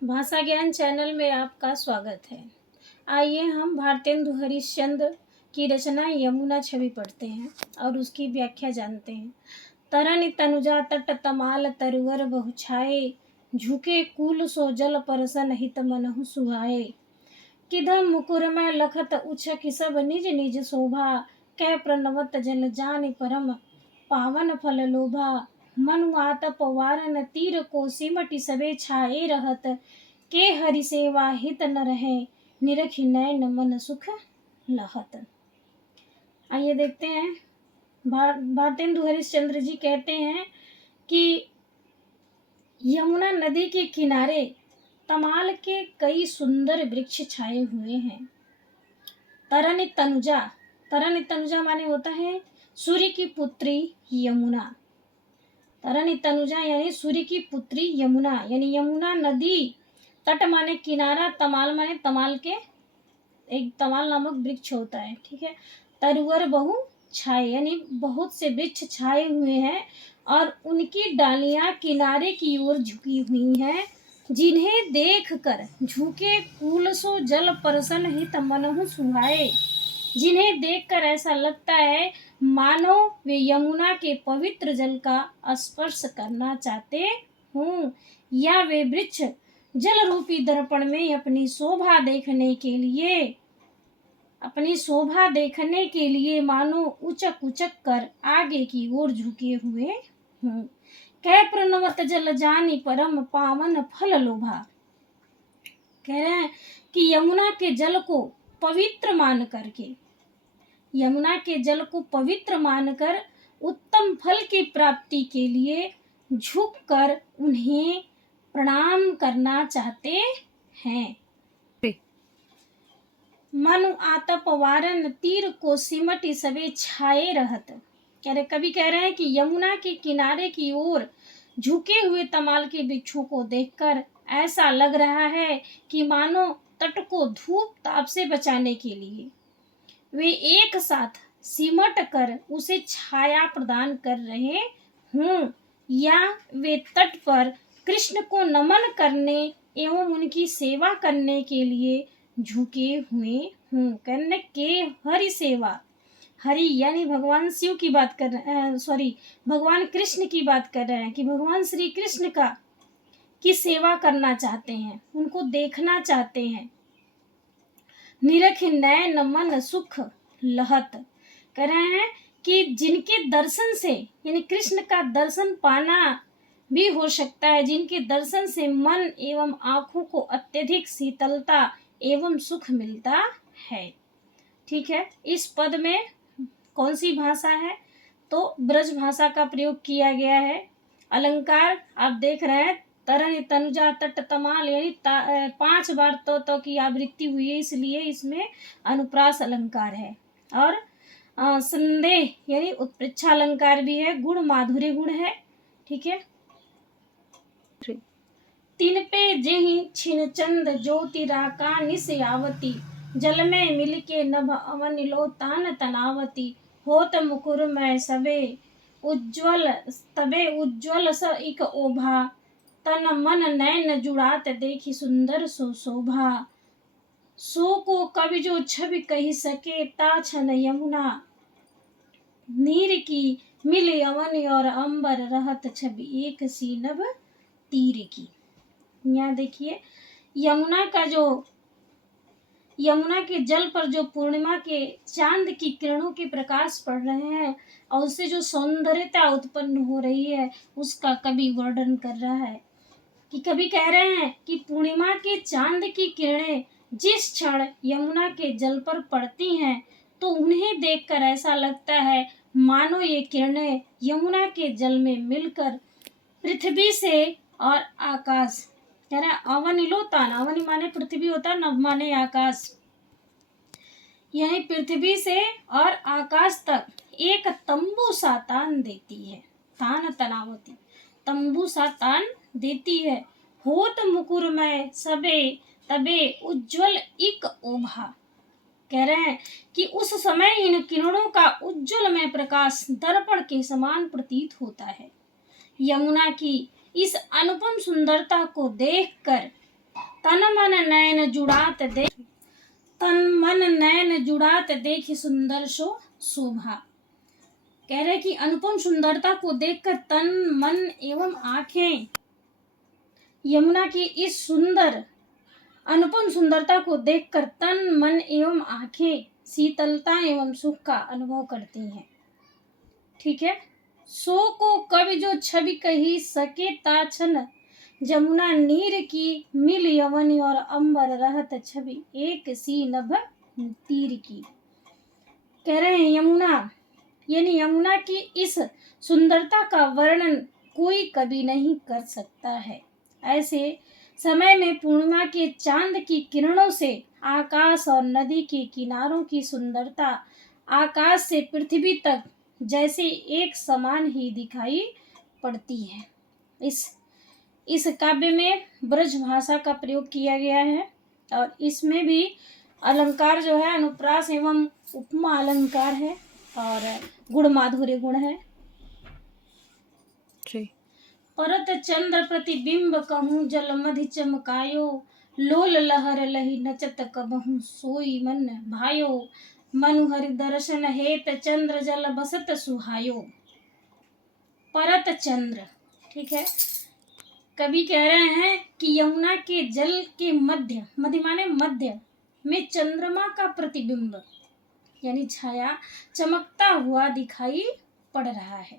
भाषा ज्ञान चैनल में आपका स्वागत है। आइए हम भारतेंदु हरिश्चंद्र की रचना यमुना छवि पढ़ते हैं और उसकी व्याख्या जानते हैं। तरनि तनुजा तट तमाल तरुवर बहुछाए, झुके कूल सो जल परसन हित मनहु सुहाए। किधम मुकुर में लखत उछक सब निज निज शोभा, कह प्रणवत जल जान परम पावन फल लोभा। मनु आतप वारन तीर को सिमटि सबे छाए रहत, के हरि सेवा हित न रहे निरखि नैन मन सुख लहत। आइए देखते हैं। भारतेंदु हरिश्चंद्र जी कहते हैं कि यमुना नदी के किनारे तमाल के कई सुंदर वृक्ष छाए हुए हैं। तरनि तनुजा, तरनि तनुजा माने होता है सूर्य की पुत्री यमुना। तरनि तनुजा यानी सूर्य की पुत्री यमुना, यानी यमुना नदी। तट माने किनारा, तमाल माने तमाल के एक तमाल नामक वृक्ष होता है, ठीक है। तरुवर बहु छाए यानी बहुत से वृक्ष छाए हुए हैं और उनकी डालियां किनारे की ओर झुकी हुई हैं, जिन्हें देखकर झुके कूलसो जल परसन हित मनहु सुहाए। जिन्हें देखकर ऐसा लगता है मानो वे यमुना के पवित्र जल का स्पर्श करना चाहते हों, या वे वृक्ष जल रूपी दर्पण में अपनी शोभा देखने के लिए मानो उचक उचक कर आगे की ओर झुके हुए हों। कह प्रणवत जल जानि परम पावन फल लोभा। कह रहे हैं कि यमुना के जल को पवित्र मानकर उत्तम फल की प्राप्ति के लिए झुककर उन्हें प्रणाम करना चाहते हैं। मनु आतप वारन तीर को सिमटि सबे छाए रहत। कभी कह रहे हैं कि यमुना के किनारे की ओर झुके हुए तमाल के वृक्षों को देखकर ऐसा लग रहा है कि मानो तट को धूप ताप से बचाने के लिए वे एक साथ सिमट कर उसे छाया प्रदान कर रहे हों, या वे तट पर कृष्ण को नमन करने एवं उनकी सेवा करने के लिए झुके हुए हों। करने के हरि सेवा, हरि यानी भगवान शिव की बात कर रहे हैं, भगवान कृष्ण की बात कर रहे हैं कि भगवान श्री कृष्ण की सेवा करना चाहते हैं, उनको देखना चाहते हैं। निरख नैन मन सुख लहत। कह रहे हैं कि जिनके दर्शन से यानी कृष्ण का दर्शन पाना भी हो सकता है, जिनके दर्शन से मन एवं आँखों को अत्यधिक शीतलता एवं सुख मिलता है। ठीक है, इस पद में कौन सी भाषा है? तो ब्रज भाषा का प्रयोग किया गया है। अलंकार आप देख रहे हैं, तरनि तनुजा तट तमाल यानी 5 बार तो की आवृत्ति हुई है, इसलिए इसमें अनुप्रास अलंकार है। और संदेह यानी उत्प्रेक्षा अलंकार भी है, गुण माधुर्य गुण है। ठीक है। तिन पे जेहि छिन चंद ज्योति राका निस आवती, जल में मिलके नभ अवन लो तान तनावती। होत मुकुर में सबे उज्ज्वल स इक ओभा, तन मन नैन जुड़ात देखी सुंदर सो शोभा। सो को कवि जो छवि कही सके, ता छन यमुना नीर की मिल अवन और अंबर रहत छवि एक सी नभ तीर की। यहाँ देखिए यमुना के जल पर जो पूर्णिमा के चांद की किरणों के प्रकाश पड़ रहे हैं और उससे जो सौंदर्यता उत्पन्न हो रही है, उसका कवि वर्णन कर रहा है। कि कवि कह रहे हैं कि पूर्णिमा के चांद की किरणें जिस क्षण यमुना के जल पर पड़ती हैं, तो उन्हें देखकर ऐसा लगता है मानो ये किरणें यमुना के जल में मिलकर पृथ्वी से और आकाश, कह रहा है अवनिलोतान, अवनि माने पृथ्वी होता है, नभ माने आकाश, यानी पृथ्वी से और आकाश तक एक तंबू सा तान देती है। तान तनावती, तंबू सा तान देती है। होत मुकुर में सबे तबे उज्ज्वल इक ओभा। कह रहे हैं कि उस समय इन किरणों का उज्ज्वल में प्रकाश दर्पण के समान प्रतीत होता है। यमुना की इस अनुपम सुंदरता को देखकर तन मन नैन जुड़ात देख, तन मन नैन जुड़ात देख सुंदर सो शोभा। कह रहे कि अनुपम सुंदरता को देखकर तन मन एवं आंखें यमुना की इस सुंदर अनुपम सुंदरता को देखकर तन मन एवं आंखें शीतलता एवं सुख का अनुभव करती हैं। ठीक है। सो को कवि जो छवि कही सके ताछन, जमुना नीर की मिल यवनी और अंबर रहत छवि एक सी नभ तीर की। कह रहे हैं यमुना यानी यमुना की इस सुंदरता का वर्णन कोई कभी नहीं कर सकता है। ऐसे समय में पूर्णिमा के चांद की किरणों से आकाश और नदी के किनारों की सुंदरता आकाश से पृथ्वी तक जैसे एक समान ही दिखाई पड़ती है। इस काव्य में ब्रज भाषा का प्रयोग किया गया है और इसमें भी अलंकार जो है अनुप्रास एवं उपमा अलंकार है और गुण माधुर्य गुण है। परत चंद्र प्रतिबिंब कहूँ जल मधि चमकायो, लोल लहर लही नचत कबहू सोई मन भायो, मनुहरि दर्शन हेत चंद्र जल बसत सुहायो। परत चंद्र, ठीक है। कवि कह रहे हैं कि यमुना के जल के मध्य, मध्य माने मध्य में चंद्रमा का प्रतिबिंब यानी छाया चमकता हुआ दिखाई पड़ रहा है।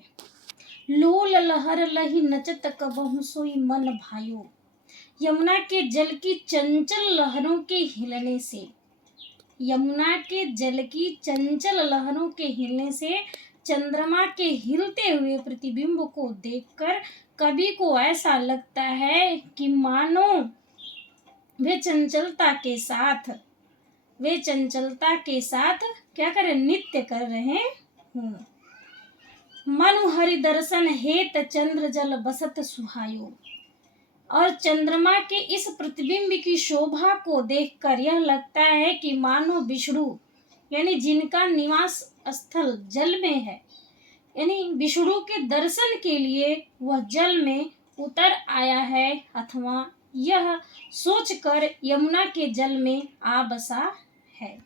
लोल लहर लही नचत कबहू सोई मन भायो। यमुना के जल की चंचल लहरों के हिलने से, यमुना के जल की चंचल लहरों के हिलने से चंद्रमा के हिलते हुए प्रतिबिंब को देखकर कवि को ऐसा लगता है कि मानो वे चंचलता के साथ क्या करें, नृत्य कर रहे हूँ। मनु हरि दर्शन हेत चंद्र जल बसत सुहायो। और चंद्रमा के इस प्रतिबिंब की शोभा को देखकर यह लगता है कि मानो विष्णु यानी जिनका निवास स्थल जल में है, यानी विष्णु के दर्शन के लिए वह जल में उतर आया है अथवा यह सोचकर यमुना के जल में आ बसा है।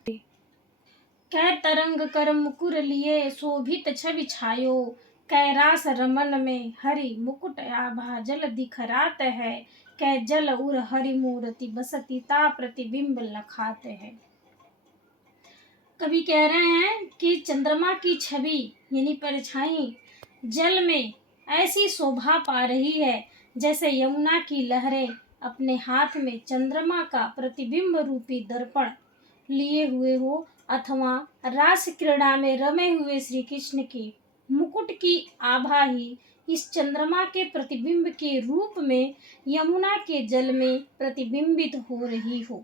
कै तरंग कर मुकुर लिए शोभित छवि छायो, कैरास रमन में हरि मुकुट आभा जल दिखरात है, कै जल उर हरि मूर्ति बसती ता प्रतिबिंब लखात है। कवि कह रहे हैं कि चंद्रमा की छवि यानी परछाई जल में ऐसी शोभा पा रही है जैसे यमुना की लहरें अपने हाथ में चंद्रमा का प्रतिबिंब रूपी दर्पण लिए हुए हो अथवा रास क्रीड़ा में रमे हुए श्री कृष्ण के मुकुट की आभा ही इस चंद्रमा के प्रतिबिंब के रूप में यमुना के जल में प्रतिबिंबित हो रही हो।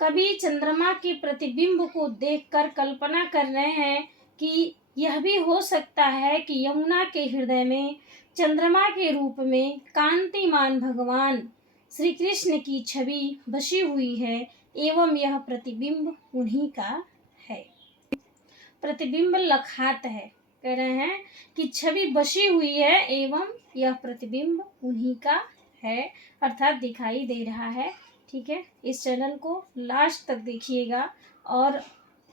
कवि चंद्रमा के प्रतिबिंब को देखकर कल्पना कर रहे हैं कि यह भी हो सकता है कि यमुना के हृदय में चंद्रमा के रूप में कांतिमान भगवान श्री कृष्ण की छवि बसी हुई है एवं यह प्रतिबिंब उन्हीं का है। प्रतिबिंब लखात है, कह रहे हैं कि छवि बसी हुई है एवं यह प्रतिबिंब उन्हीं का है अर्थात दिखाई दे रहा है। ठीक है, इस चैनल को लास्ट तक देखिएगा और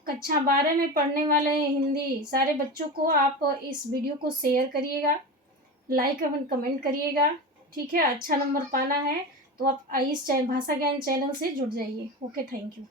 कक्षा 12 में पढ़ने वाले हिंदी सारे बच्चों को आप इस वीडियो को शेयर करिएगा, लाइक एवं कमेंट करिएगा। ठीक है, अच्छा नंबर पाना है तो आप इस भाषा ज्ञान चैनल से जुड़ जाइए। Okay, thank you.